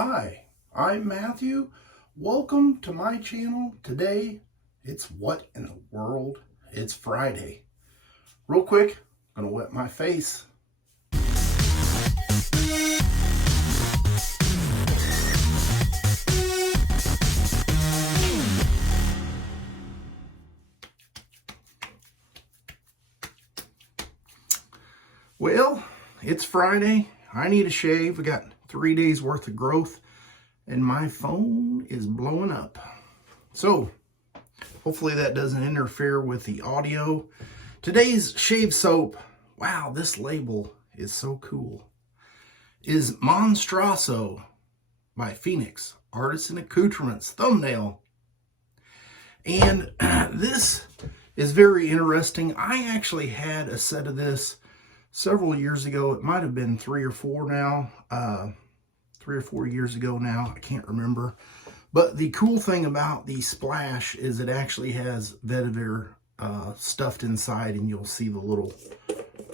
Hi, I'm Matthew. Welcome to my channel. Today, it's what in the world? It's Friday. Real quick, I'm gonna wet my face. Well, it's Friday. I need a shave. I got 3 days worth of growth and my phone is blowing up. So hopefully that doesn't interfere with the audio. Today's shave soap, wow, this label is so cool, is Monstroso by Phoenix Artisan Accoutrements thumbnail. And this is very interesting. I actually had a set of this several years ago. It might have been 3 or 4 now. 3 or 4 years ago now. I can't remember. But the cool thing about the splash is it actually has vetiver stuffed inside, and you'll see the little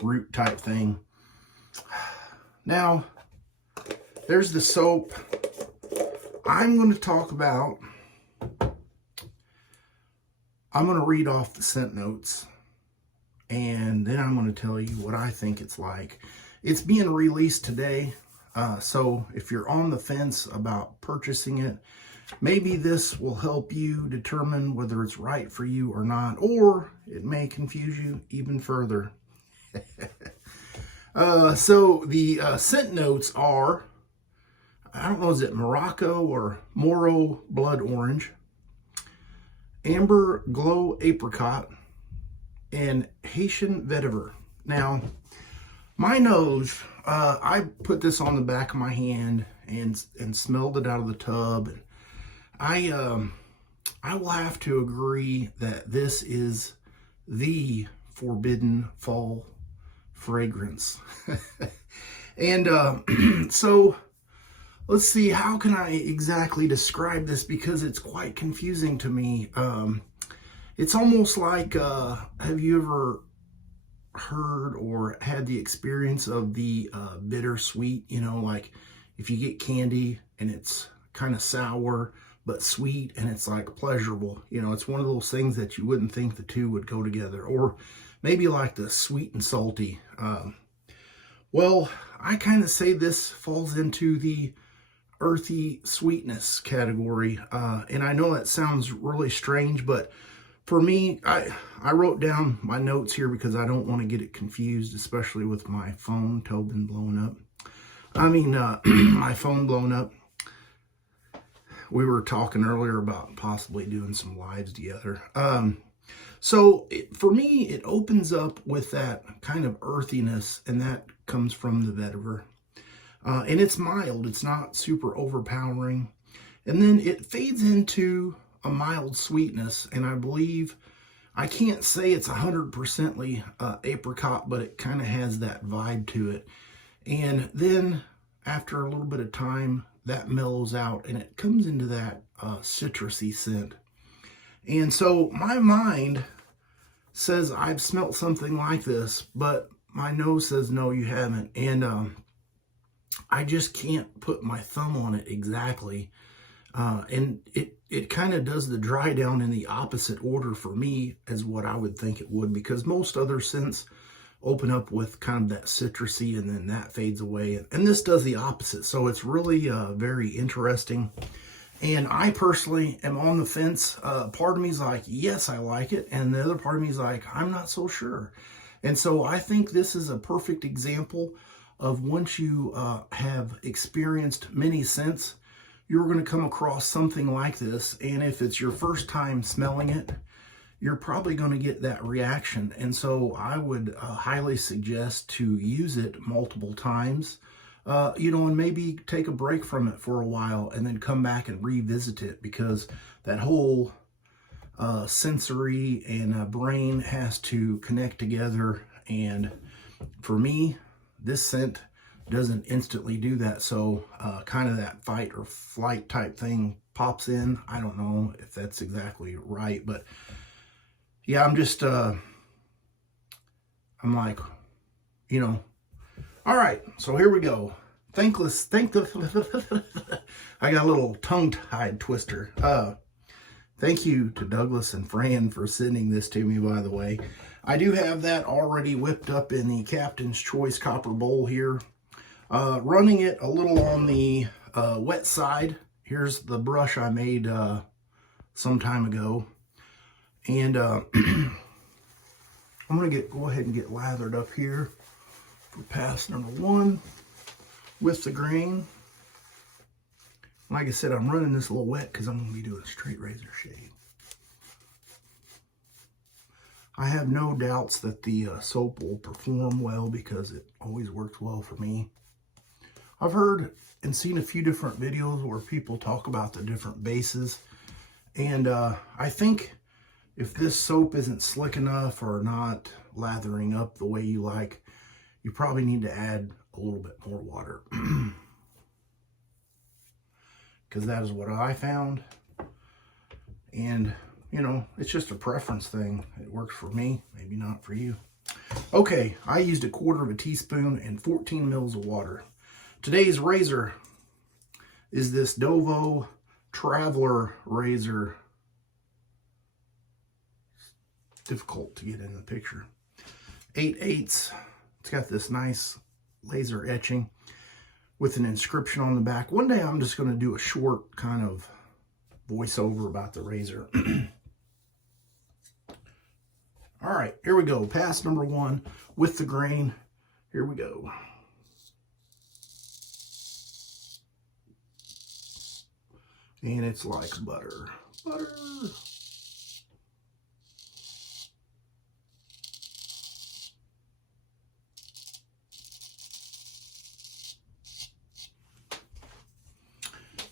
root type thing. Now, there's the soap. I'm going to talk about, I'm going to read off the scent notes, and then I'm going to tell you what I think it's like. It's being released today, so if you're on the fence about purchasing it, maybe this will help you determine whether it's right for you or not, or it may confuse you even further. So the scent notes are, I don't know, is it Morocco or Moro Blood Orange, Amber Glow Apricot, and Haitian Vetiver. Now, my nose, I put this on the back of my hand and smelled it out of the tub. And I will have to agree that this is the forbidden fall fragrance. And so let's see, how can I exactly describe this, because it's quite confusing to me. It's almost like, have you ever heard or had the experience of the bittersweet? You know, like if you get candy and it's kind of sour but sweet and it's like pleasurable. You know, it's one of those things that you wouldn't think the two would go together. Or maybe like the sweet and salty. Well, I kind of say this falls into the earthy sweetness category. And I know that sounds really strange, but for me, I wrote down my notes here because I don't want to get it confused, especially with my phone Tobin blowing up. I mean, my phone blowing up. We were talking earlier about possibly doing some lives together. So for me, it opens up with that kind of earthiness, and that comes from the vetiver. And it's mild. It's not super overpowering. And then it fades into a mild sweetness, and I believe, I can't say it's 100% apricot, but it kind of has that vibe to it. And then after a little bit of time, that mellows out and it comes into that citrusy scent. And so my mind says I've smelt something like this, but my nose says no, you haven't. And I just can't put my thumb on it exactly. And it kind of does the dry down in the opposite order for me as what I would think it would, because most other scents open up with kind of that citrusy and then that fades away. And this does the opposite. So it's really very interesting. And I personally am on the fence. Part of me is like, yes, I like it. And the other part of me is like, I'm not so sure. And so I think this is a perfect example of, once you have experienced many scents, you're going to come across something like this. And if it's your first time smelling it, you're probably going to get that reaction. And so I would highly suggest to use it multiple times, you know, and maybe take a break from it for a while and then come back and revisit it, because that whole sensory and brain has to connect together. And for me, this scent doesn't instantly do that. So kind of that fight or flight type thing pops in. I don't know if that's exactly right, but yeah, I'm just, I'm like, you know, all right, so here we go. I got a little tongue-tied twister. Thank you to Douglas and Fran for sending this to me, by the way. I do have that already whipped up in the Captain's Choice copper bowl here. Running it a little on the wet side. Here's the brush I made some time ago. And I'm going to go ahead and get lathered up here for pass number 1 with the grain. Like I said, I'm running this a little wet because I'm going to be doing a straight razor shave. I have no doubts that the soap will perform well because it always works well for me. I've heard and seen a few different videos where people talk about the different bases. And I think if this soap isn't slick enough or not lathering up the way you like, you probably need to add a little bit more water. Because that is what I found. And, you know, it's just a preference thing. It works for me, maybe not for you. Okay, I used 1/4 teaspoon and 14 mils of water. Today's razor is this Dovo Traveler razor. It's difficult to get in the picture. 8/8. It's got this nice laser etching with an inscription on the back. One day I'm just going to do a short kind of voiceover about the razor. All right, here we go. Pass number 1 with the grain. Here we go. And it's like butter. Butter.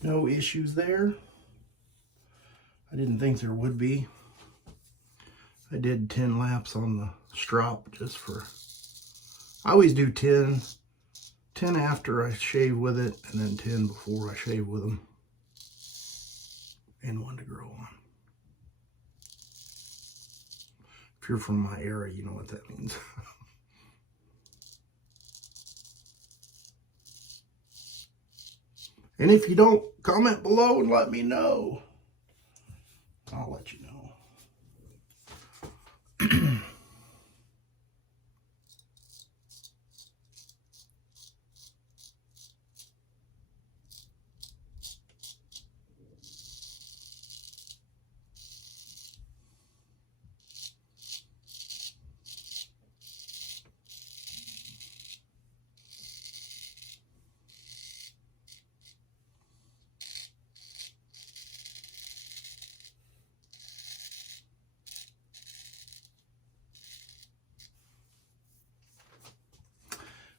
No issues there. I didn't think there would be. I did 10 laps on the strop just for, I always do 10 after I shave with it, and then 10 before I shave with them. And 1 to grow on. If you're from my area, you know what that means. And if you don't, comment below and let me know. I'll let you know.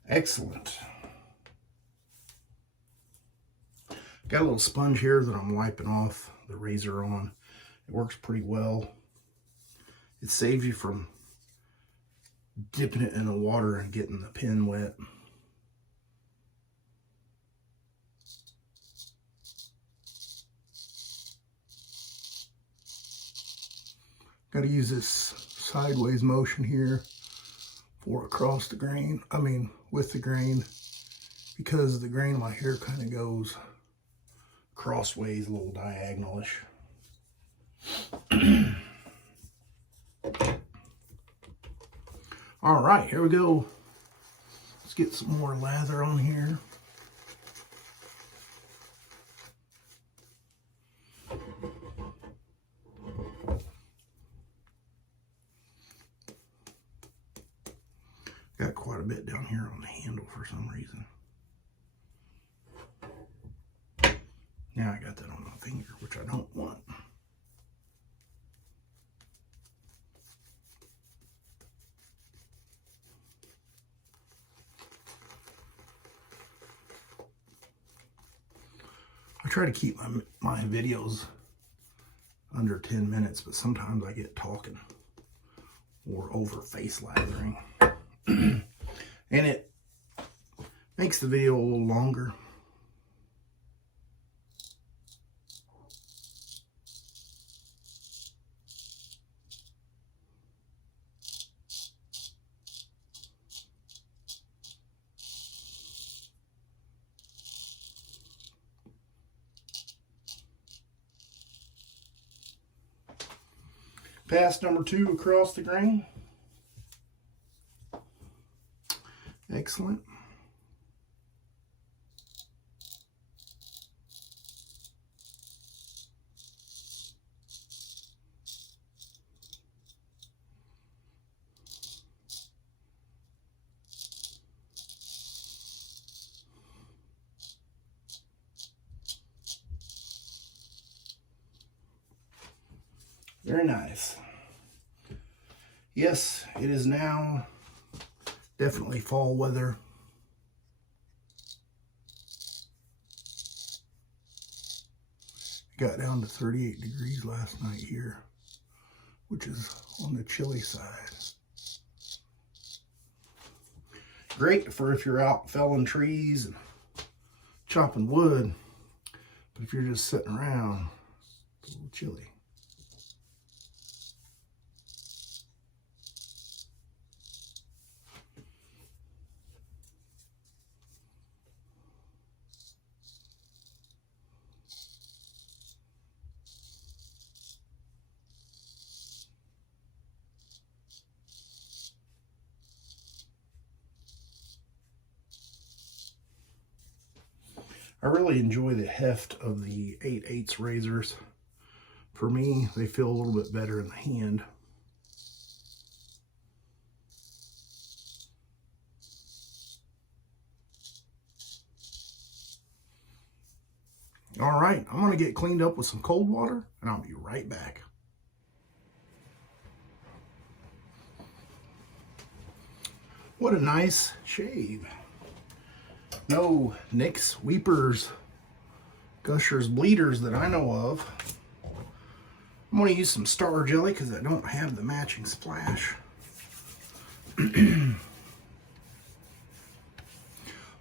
Excellent. Got a little sponge here that I'm wiping off the razor on. It works pretty well. It saves you from dipping it in the water and getting the pin wet. Got to use this sideways motion here for across the grain. I mean, with the grain, because the grain of my hair kind of goes crossways, a little diagonalish. All right, here we go. Let's get some more lather on here. Got quite a bit down here on the handle for some reason. Now I got that on my finger, which I don't want. I try to keep my videos under 10 minutes, but sometimes I get talking or over face lathering. And it makes the video a little longer. Pass number 2 across the grain. Excellent. Very nice. Yes, it is now definitely fall weather. Got down to 38 degrees last night here, which is on the chilly side. Great for if you're out felling trees and chopping wood, but if you're just sitting around, it's a little chilly. I really enjoy the heft of the 8/8 razors. For me, they feel a little bit better in the hand. All right, I'm gonna get cleaned up with some cold water and I'll be right back. What a nice shave. No nicks, weepers, gushers, bleeders that I know of. I'm going to use some Star Jelly because I don't have the matching splash.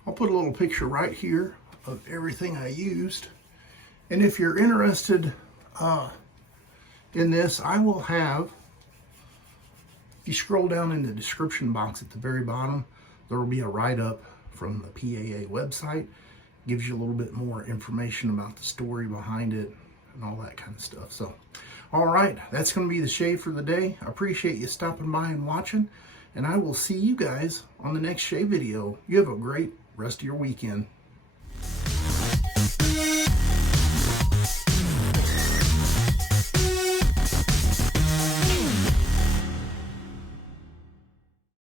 I'll put a little picture right here of everything I used. And if you're interested in this, I will have, if you scroll down in the description box at the very bottom, there will be a write-up from the PAA website. Gives you a little bit more information about the story behind it and all that kind of stuff. So, all right, that's going to be the shave for the day. I appreciate you stopping by and watching, and I will see you guys on the next shave video. You have a great rest of your weekend.